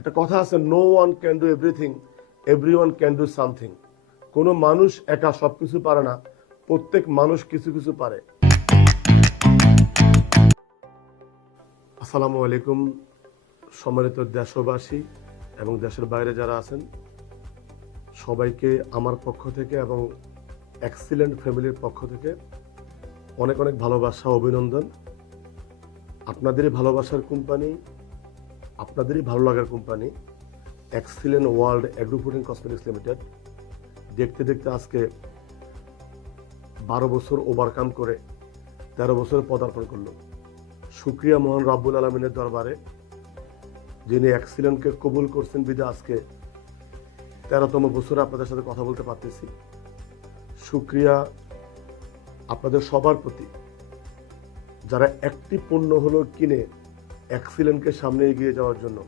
একটা কথা আছে, no one can do everything, everyone can do something. কোনো মানুষ একা সবকিছু পারে না, প্রত্যেক মানুষ কিছু কিছু পারে। আসসালামু আলাইকুম সম্মানিত দেশবাসী এবং দেশের বাইরে যারা আছেন, সবাইকে আমার পক্ষ থেকে এবং এক্সিলেন্ট ফ্যামিলির পক্ষ থেকে অনেক অনেক ভালোবাসা, অভিনন্দন। আপনাদেরই ভালোবাসার কোম্পানি, আপনাদেরই ভালো লাগার company excellent world agro food and cosmetics limited দেখতে দেখতে আজকে 12 বছর ওভারকাম করে 13 বছরে পদার্পণ করলো। শুকরিয়া মহান রাব্বুল আলমিনের দরবারে, যিনি এক্সিলেন্টকে কবুল করছেন বিধে আজকে 13তম বছরে আপনাদের সাথে কথা বলতে পারতেছি। শুকরিয়া আপনাদের সবার প্রতি, যারা একটি পণ্য হলো কিনে এক্সিলেন্টকে সামনে এগিয়ে যাওয়ার জন্য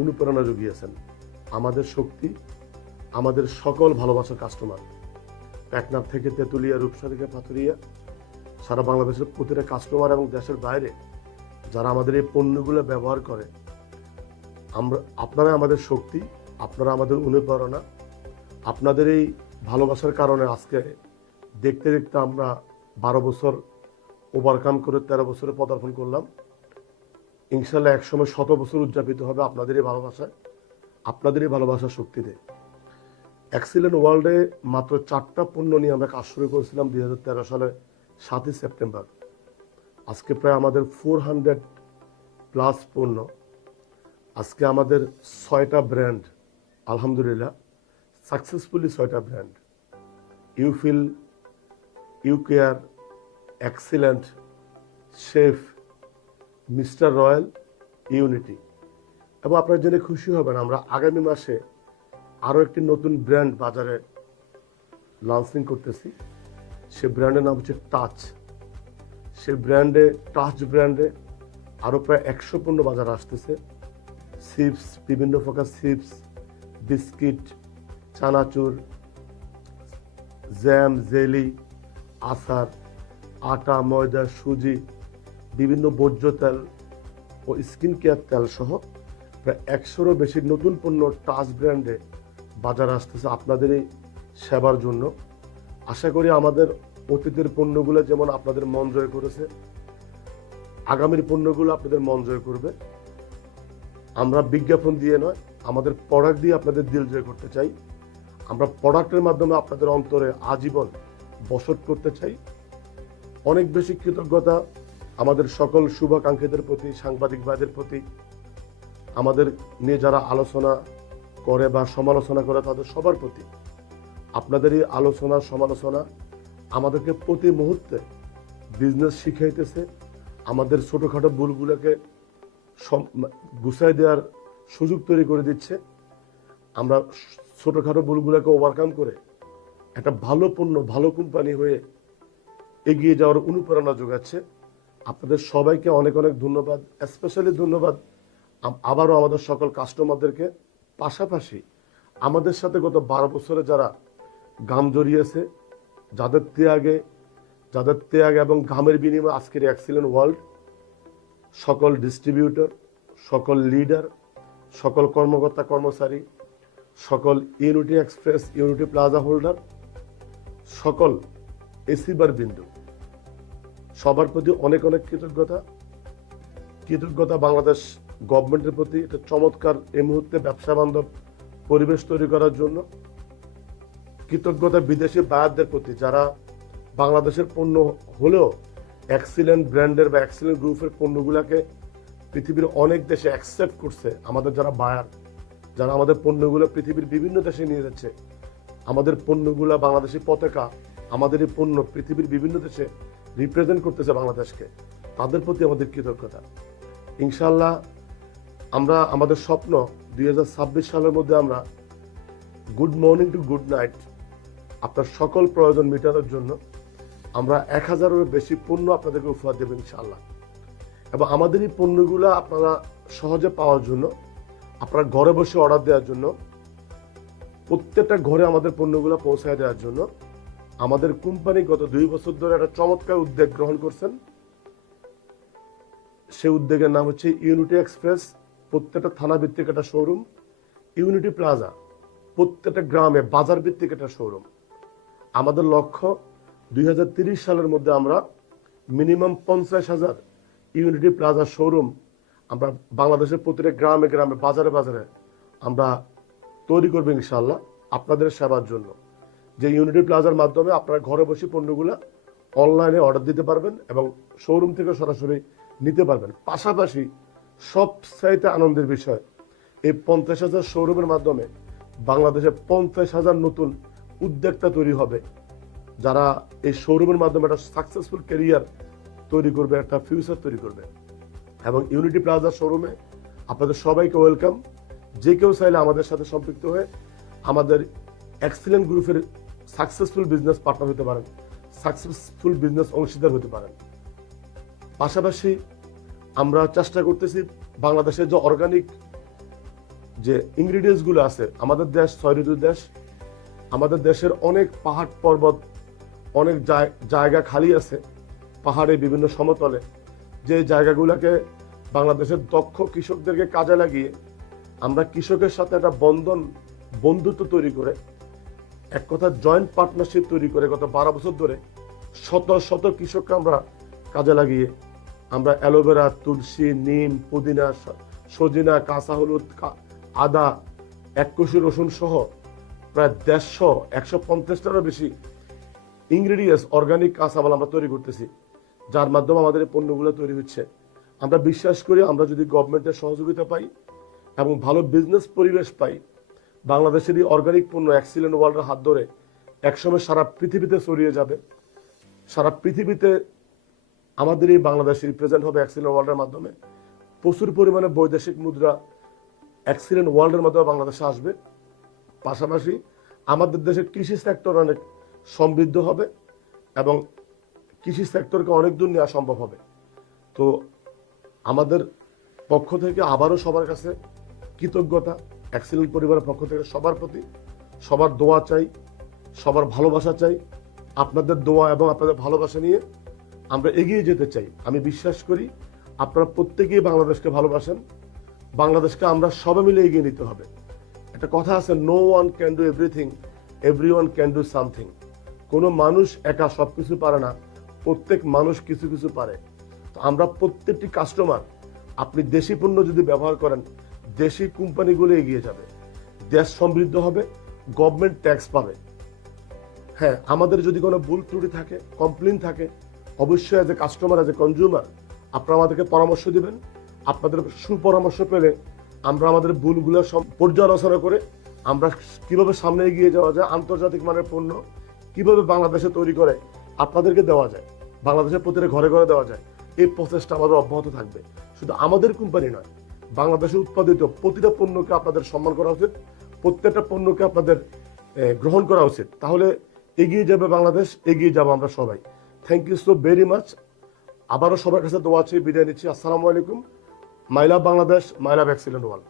অনুপ্রেরণা জুগিয়েছেন। আমাদের শক্তি, আমাদের সকল ভালোবাসার কাস্টমার, টেকনাফ থেকে তেঁতুলিয়া, রূপসা থেকে পাথুরিয়া, সারা বাংলাদেশের প্রতিটা কাস্টমার এবং দেশের বাইরে যারা আমাদের এই পণ্যগুলো ব্যবহার করে, আপনারা আমাদের শক্তি, আপনারা আমাদের অনুপ্রেরণা। আপনাদের এই ভালোবাসার কারণে আজকে দেখতে দেখতে আমরা 12 বছর ওভারকাম করে 13 বছরে পদার্পণ করলাম। ইনশাল্লাহ একসময় 100 বছর উদযাপিত হবে আপনাদেরই ভালোবাসায়, আপনাদেরই ভালোবাসার শক্তিতে। এক্সিলেন্ট ওয়ার্ল্ডে মাত্র 4টা পণ্য নিয়ে আমরা কাজ শুরু করেছিলাম 2013 সালের 7ই সেপ্টেম্বর। আজকে প্রায় আমাদের 400+ পণ্য। আজকে আমাদের 6টা ব্র্যান্ড, আলহামদুলিল্লাহ সাকসেসফুলি 6টা brand: Ufil, Ucare, Excellent, Chef, Mister Royal, Unity. এবং আপনারা জেনে খুশি হবেন, আমরা আগামী মাসে আরও একটি নতুন ব্র্যান্ড বাজারে লঞ্চিং করতেছি। সে ব্র্যান্ডের নাম হচ্ছে টাচ। সে ব্র্যান্ডে, টাচ ব্র্যান্ডে আরও প্রায় 100 পণ্য বাজারে আসতেছে। চিপস, বিভিন্ন প্রকার চিপস, বিস্কিট, চানাচুর, জ্যাম, জেলি, আচার, আটা, ময়দা, সুজি, বিভিন্ন ভোজ্য তেল ও স্কিন কেয়ার তেল সহ প্রায় 100-এরও বেশি নতুন পণ্য টাচ ব্র্যান্ডে বাজারে আসতেছে আপনাদের এই সেবার জন্য। আশা করি আমাদের অতীতের পণ্যগুলো যেমন আপনাদের মন জয় করেছে, আগামীর পণ্যগুলো আপনাদের মন জয় করবে। আমরা বিজ্ঞাপন দিয়ে নয়, আমাদের প্রোডাক্ট দিয়ে আপনাদের দিল জয় করতে চাই। আমরা প্রোডাক্টের মাধ্যমে আপনাদের অন্তরে আজীবন বসত করতে চাই। অনেক বেশি কৃতজ্ঞতা আমাদের সকল শুভাকাঙ্ক্ষীদের প্রতি, সাংবাদিক ভাইদের প্রতি, আমাদের নিয়ে যারা আলোচনা করে বা সমালোচনা করে তাদের সবার প্রতি। আপনাদের এই আলোচনা, সমালোচনা আমাদেরকে প্রতি মুহূর্তে বিজনেস শিখাইতেছে, আমাদের ছোটোখাটো ভুলগুলোকে গুছাই দেওয়ার সুযোগ তৈরি করে দিচ্ছে। আমরা ছোটোখাটো ভুলগুলোকে ওভারকাম করে একটা ভালো পণ্য, ভালো কোম্পানি হয়ে এগিয়ে যাওয়ার অনুপ্রেরণা যোগাচ্ছে। আপনাদের সবাইকে অনেক অনেক ধন্যবাদ। স্পেশালি ধন্যবাদ আবারও আমাদের সকল কাস্টমারদেরকে। পাশাপাশি আমাদের সাথে গত 12 বছরে যারা ঘাম জড়িয়েছে, যাদের ত্যাগ এবং ঘামের বিনিময়ে আজকের এক্সিলেন্ট ওয়ার্ল্ড, সকল ডিস্ট্রিবিউটর, সকল লিডার, সকল কর্মকর্তা কর্মচারী, সকল unity express, unity plaza holder, সকল এসিবার বিন্দু, সবার প্রতি অনেক অনেক কৃতজ্ঞতা বাংলাদেশ গভর্নমেন্টের প্রতি। এটা চমৎকার এই মুহূর্তে ব্যবসা বান্ধব পরিবেশ তৈরি করার জন্য। কৃতজ্ঞতা বিদেশি বায়ারদের প্রতি, যারা বাংলাদেশের পণ্য হলেও এক্সিলেন্ট ব্র্যান্ডের বা এক্সিলেন্ট গ্রুপের পণ্যগুলোকে পৃথিবীর অনেক দেশে অ্যাকসেপ্ট করছে। আমাদের যারা বায়ার, যারা আমাদের পণ্যগুলো পৃথিবীর বিভিন্ন দেশে নিয়ে যাচ্ছে, আমাদের পণ্যগুলো বাংলাদেশি পতাকা, আমাদের এই পণ্য পৃথিবীর বিভিন্ন দেশে রিপ্রেজেন্ট করতেছে বাংলাদেশকে, তাদের প্রতি আমাদের কৃতজ্ঞতা। ইনশাল্লাহ আমরা আমাদের স্বপ্ন 2026 সালের মধ্যে আমরা good morning to good night আপনার সকল প্রয়োজন মেটানোর জন্য আমরা 1000-এরও বেশি পণ্য আপনাদেরকে উপহার দেব ইনশাআল্লাহ। এবং আমাদের এই পণ্যগুলো আপনারা সহজে পাওয়ার জন্য, আপনারা ঘরে বসে অর্ডার দেওয়ার জন্য, প্রত্যেকটা ঘরে আমাদের পণ্যগুলো পৌঁছায় দেওয়ার জন্য আমাদের কোম্পানি গত 2 বছর ধরে একটা চমৎকার উদ্যোগ গ্রহণ করছেন। সেই উদ্যোগের নাম হচ্ছে ইউনিটি এক্সপ্রেস প্রত্যেকটা থানা ভিত্তিক একটা শোরুম, ইউনিটি প্লাজা প্রত্যেকটা গ্রামে বাজার ভিত্তিক একটা শোরুম। আমাদের লক্ষ্য 2030 সালের মধ্যে আমরা মিনিমাম 50,000 ইউনিটি প্লাজা শোরুম আমরা বাংলাদেশের প্রতিটা গ্রামে গ্রামে বাজারে বাজারে আমরা তৈরি করবো ইনশাআল্লাহ, আপনাদের সেবার জন্য। যে ইউনিটি প্লাজার মাধ্যমে আপনারা ঘরে বসে পণ্যগুলা অনলাইনে অর্ডার দিতে পারবেন এবং শোরুম থেকে সরাসরি নিতে পারবেন। পাশাপাশি সবচাইতে আনন্দের বিষয়, এই 50,000 শোরুমের মাধ্যমে বাংলাদেশে 50,000 নতুন উদ্যোক্তা তৈরি হবে, যারা এই শোরুমের মাধ্যমে একটা সাকসেসফুল ক্যারিয়ার তৈরি করবে, একটা ফিউচার তৈরি করবে। এবং ইউনিটি প্লাজা শোরুমে আপনাদের সবাইকে ওয়েলকাম। যে কেউ চাইলে আমাদের সাথে সম্পৃক্ত হয়ে আমাদের এক্সিলেন্ট গ্রুপের সাকসেসফুল বিজনেস পার্টনার হতে পারেন, সাকসেসফুল বিজনেস অংশীদার হতে পারেন। পাশাপাশি আমরা চেষ্টা করতেছি বাংলাদেশের যে অর্গানিক যে ইনগ্রিডিয়েন্টস গুলো আছে, আমাদের দেশ 6 ঋতুর দেশ, আমাদের দেশের অনেক পাহাড় পর্বত, অনেক জায়গা খালি আছে পাহাড়ে বিভিন্ন সমতলে, যে জায়গাগুলোকে বাংলাদেশের দক্ষ কৃষকদেরকে কাজে লাগিয়ে আমরা কৃষকের সাথে একটা বন্ধুত্ব তৈরি করে, এক কথা জয়েন্ট পার্টনারশিপ তৈরি করে গত 12 বছর ধরে শত শত কৃষককে আমরা কাজে লাগিয়ে আমরা অ্যালোভেরা, তুলসী, নিম, পুদিনা, সজিনা, কাঁচা হলুদ, আদা, 1 কোষ রসুন সহ প্রায় 150-150টারও বেশি ইনগ্রিডিয়েন্টস অর্গানিক কাঁচামাল আমরা তৈরি করতেছি, যার মাধ্যমে আমাদের এই পণ্যগুলো তৈরি হচ্ছে। আমরা বিশ্বাস করি আমরা যদি গভর্নমেন্টের সহযোগিতা পাই এবং ভালো বিজনেস পরিবেশ পাই, বাংলাদেশের এই অর্গানিক পণ্য এক্সিলেন্ট ওয়ার্ল্ডের হাত ধরে একসময় সারা পৃথিবীতে ছড়িয়ে যাবে। সারা পৃথিবীতে আমাদের এই বাংলাদেশ রিপ্রেজেন্ট হবে এক্সিলেন্ট ওয়ার্ল্ডের মাধ্যমে। প্রচুর পরিমাণে বৈদেশিক মুদ্রা এক্সিলেন্ট ওয়ার্ল্ডের মাধ্যমে বাংলাদেশে আসবে। পাশাপাশি আমাদের দেশের কৃষি সেক্টর অনেক সমৃদ্ধ হবে এবং কৃষি সেক্টরকে অনেক দূর নেওয়া সম্ভব হবে। তো আমাদের পক্ষ থেকে আবারও সবার কাছে কৃতজ্ঞতা, এক্সিলেন্ট পরিবারের পক্ষ থেকে সবার প্রতি সবার দোয়া চাই, সবার ভালোবাসা চাই। আপনাদের দোয়া এবং আপনাদের ভালোবাসা নিয়ে আমরা এগিয়ে যেতে চাই। আমি বিশ্বাস করি আপনারা প্রত্যেকেই বাংলাদেশকে ভালোবাসেন, বাংলাদেশকে আমরা সবাই মিলে এগিয়ে নিতে হবে। একটা কথা আছে, no one can do everything, everyone can do something. কোনো মানুষ একা সবকিছু পারে না, প্রত্যেক মানুষ কিছু কিছু পারে। তো আমরা প্রত্যেকটি কাস্টমার, আপনি দেশি পণ্য যদি ব্যবহার করেন, দেশি কোম্পানিগুলো এগিয়ে যাবে, দেশ সমৃদ্ধ হবে, গভর্নমেন্ট ট্যাক্স পাবে। হ্যাঁ, আমাদের যদি কোনো ভুল ত্রুটি থাকে, কমপ্লেন থাকে, অবশ্যই as a customer, as a consumer আপনারা আমাদেরকে পরামর্শ দিবেন। আপনাদের সুপরামর্শ পেলে আমরা আমাদের ভুলগুলো পর্যালোচনা করে আমরা কিভাবে সামনে এগিয়ে যাওয়া যায়, আন্তর্জাতিক মানের পণ্য কিভাবে বাংলাদেশে তৈরি করে আপনাদেরকে দেওয়া যায়, বাংলাদেশের প্রতিটা ঘরে ঘরে দেওয়া যায়, এই প্রচেষ্টা আমাদের অব্যাহত থাকবে। শুধু আমাদের কোম্পানি নয়, বাংলাদেশে উৎপাদিত প্রতিটা পণ্যকে আপনাদের সম্মান করা উচিত, প্রত্যেকটা পণ্যকে আপনাদের গ্রহণ করা উচিত। তাহলে এগিয়ে যাবে বাংলাদেশ, এগিয়ে যাবো আমরা সবাই। Thank you so very much. আবারও সবার কাছে দোয়া চেয়ে বিদায় নিচ্ছি। আসসালামু আলাইকুম। My love Bangladesh, my love excellent world.